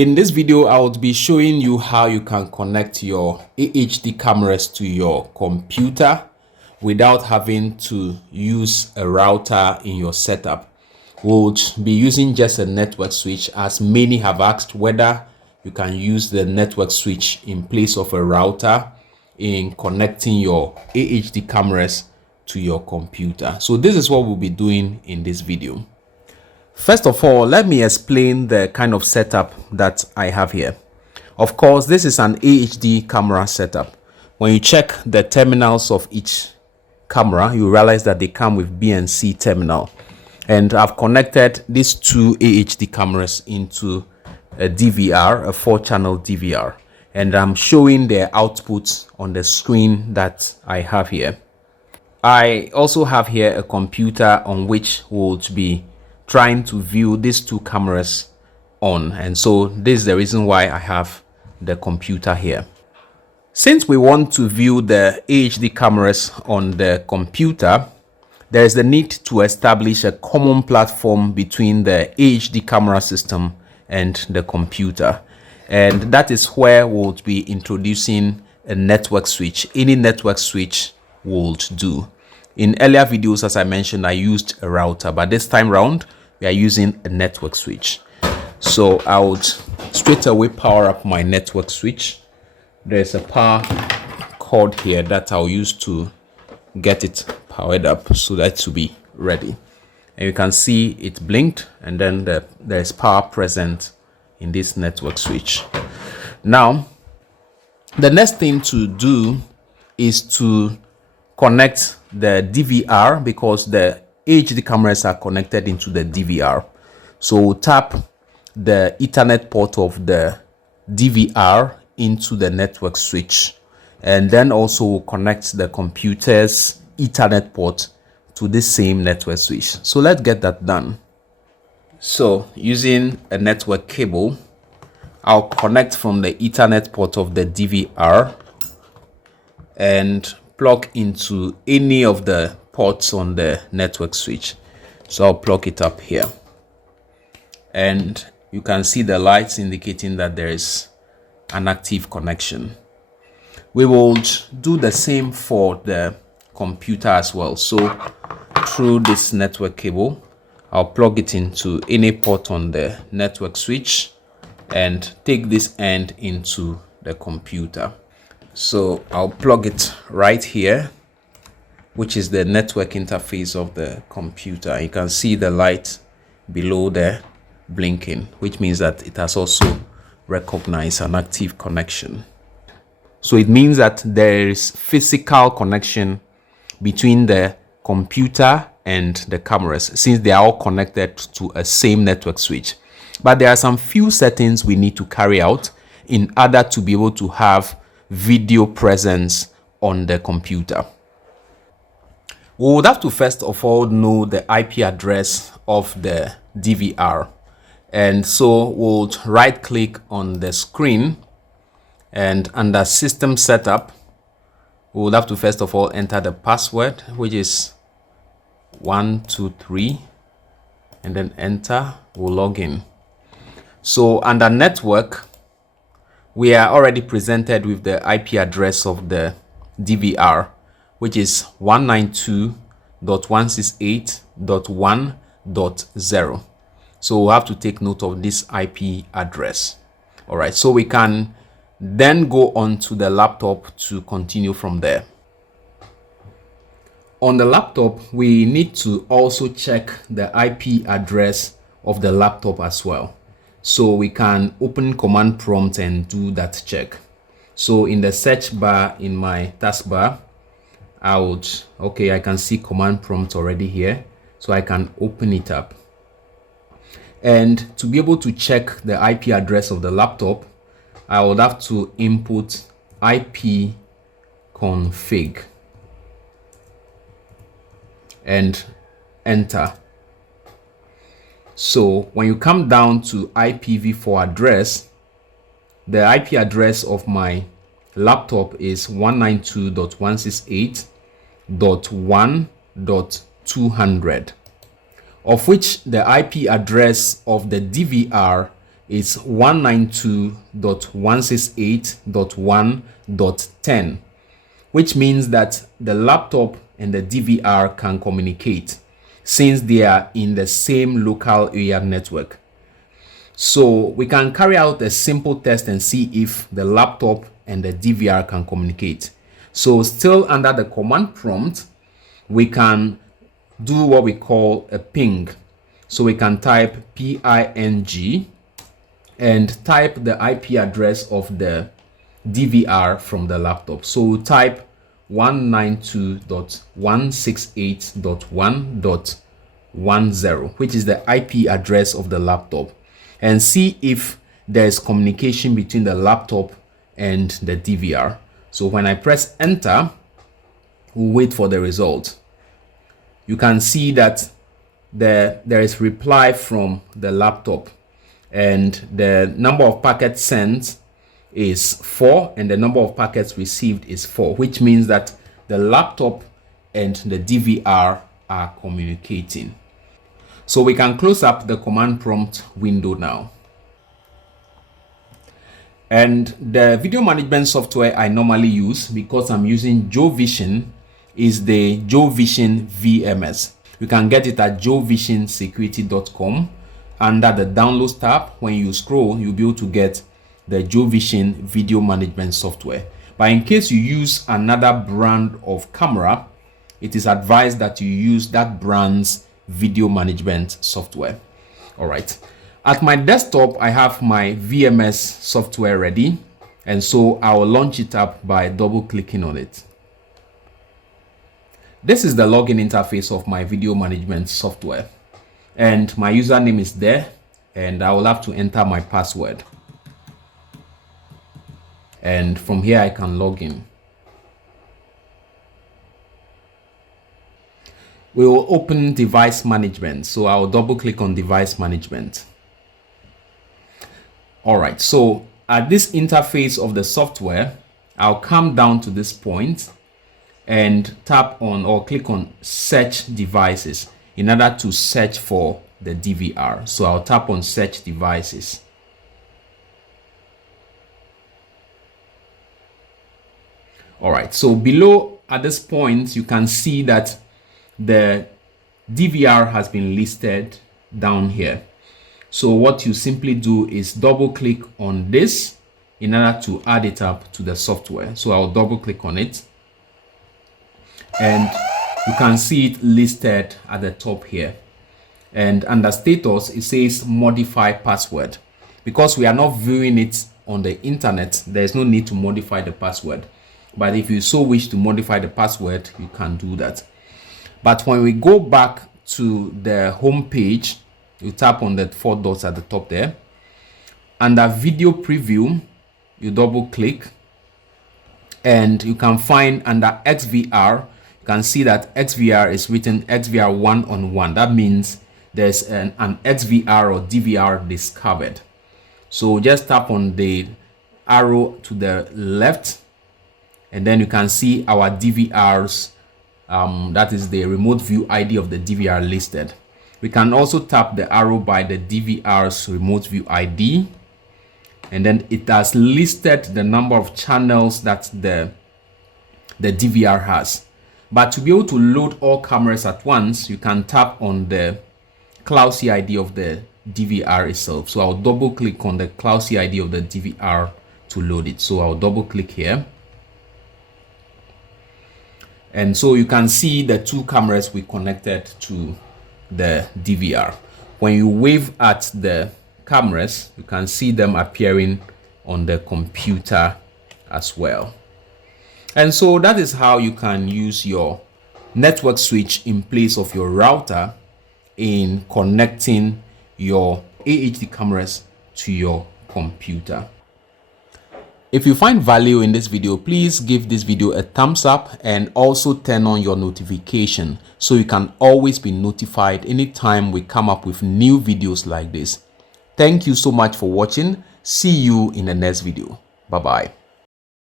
In this video, I will be showing you how you can connect your AHD cameras to your computer without having to use a router in your setup. We'll be using just a network switch, as many have asked whether you can use the network switch in place of a router in connecting your AHD cameras to your computer. So this is what we'll be doing in this video. First of all, let me explain the kind of setup that I have here. Of course, this is an AHD camera setup. When you check the terminals of each camera, you realize that they come with B and C terminal. And I've connected these two AHD cameras into a DVR, a 4-channel DVR. And I'm showing their outputs on the screen that I have here. I also have here a computer on which we'll be trying to view these two cameras on, and so this is the reason why I have the computer here. Since we want to view the AHD cameras on the computer, there is the need to establish a common platform between the AHD camera system and the computer, and that is where we'll be introducing a network switch. Any network switch will do. In earlier videos, as I mentioned, I used a router, but this time round we are using a network switch. So I would straight away power up my network switch. There's a power cord here that I'll use to get it powered up so that to be ready. And you can see it blinked, and then there's power present in this network switch. Now, the next thing to do is to connect the DVR, because the AHD cameras are connected into the DVR. So we'll tap the Ethernet port of the DVR into the network switch, and then also we'll connect the computer's Ethernet port to the same network switch. So let's get that done. So using a network cable, I'll connect from the Ethernet port of the DVR and plug into any of the ports on the network switch. So I'll plug it up here, and you can see the lights indicating that there is an active connection. We will do the same for the computer as well. So through this network cable, I'll plug it into any port on the network switch and take this end into the computer. So I'll plug it right here, which is the network interface of the computer. You can see the light below there blinking, which means that it has also recognized an active connection. So it means that there is physical connection between the computer and the cameras, since they are all connected to a same network switch. But there are some few settings we need to carry out in order to be able to have video presence on the computer. We would have to first of all know the IP address of the DVR. And so we'll right click on the screen, and under system setup, we would have to first of all enter the password, which is 123, and then enter. We'll log in. So under network, we are already presented with the IP address of the DVR, which is 192.168.1.0. So we'll have to take note of this IP address. All right, so we can then go on to the laptop to continue from there. On the laptop, we need to also check the IP address of the laptop as well. So we can open command prompt and do that check. So in the search bar in my taskbar, I can see command prompt already here, so I can open it up. And to be able to check the IP address of the laptop, I would have to input IP config and enter. So when you come down to IPv4 address, the IP address of my laptop is 192.168.1.200, of which the IP address of the DVR is 192.168.1.10, which means that the laptop and the DVR can communicate since they are in the same local area network. So we can carry out a simple test and see if the laptop and the DVR can communicate. So still under the command prompt, we can do what we call a ping. So we can type ping and type the IP address of the DVR from the laptop. So we'll type 192.168.1.10, which is the IP address of the laptop, and see if there is communication between the laptop and the DVR. So when I press enter, we'll wait for the result. You can see that there is reply from the laptop, and the number of packets sent is 4 and the number of packets received is 4, which means that the laptop and the DVR are communicating. So we can close up the command prompt window now. And the video management software I normally use, because I'm using JoeVision, is the JoeVision VMS. You can get it at joevisionsecurity.com. Under the downloads tab, when you scroll, you'll be able to get the JoeVision video management software. But in case you use another brand of camera, it is advised that you use that brand's video management software. All right. At my desktop, I have my VMS software ready, and so I will launch it up by double clicking on it. This is the login interface of my video management software, and my username is there, and I will have to enter my password. And from here I can log in. We will open device management, so I will double click on device management. All right, so at this interface of the software, I'll come down to this point and tap on or click on search devices in order to search for the DVR. So I'll tap on search devices. All right, so below at this point, you can see that the DVR has been listed down here. So what you simply do is double click on this in order to add it up to the software. So I'll double click on it, and you can see it listed at the top here. And under status, it says modify password. Because we are not viewing it on the internet, there is no need to modify the password. But if you so wish to modify the password, you can do that. But when we go back to the home page, you tap on the 4 dots at the top there. Under video preview, you double click, and you can find under XVR, you can see that XVR is written XVR 1-on-1. That means there's an XVR or DVR discovered. So just tap on the arrow to the left, and then you can see our DVRs, that is the remote view ID of the DVR listed. We can also tap the arrow by the DVR's remote view ID, and then it has listed the number of channels that the DVR has. But to be able to load all cameras at once, you can tap on the CLOUSY ID of the DVR itself. So I'll double click on the CLOUSY ID of the DVR to load it. So I'll double click here. And so you can see the 2 cameras we connected to the DVR. When you wave at the cameras, you can see them appearing on the computer as well. And so that is how you can use your network switch in place of your router in connecting your AHD cameras to your computer. If you find value in this video, please give this video a thumbs up and also turn on your notification so you can always be notified anytime we come up with new videos like this. Thank you so much for watching. See you in the next video. Bye-bye.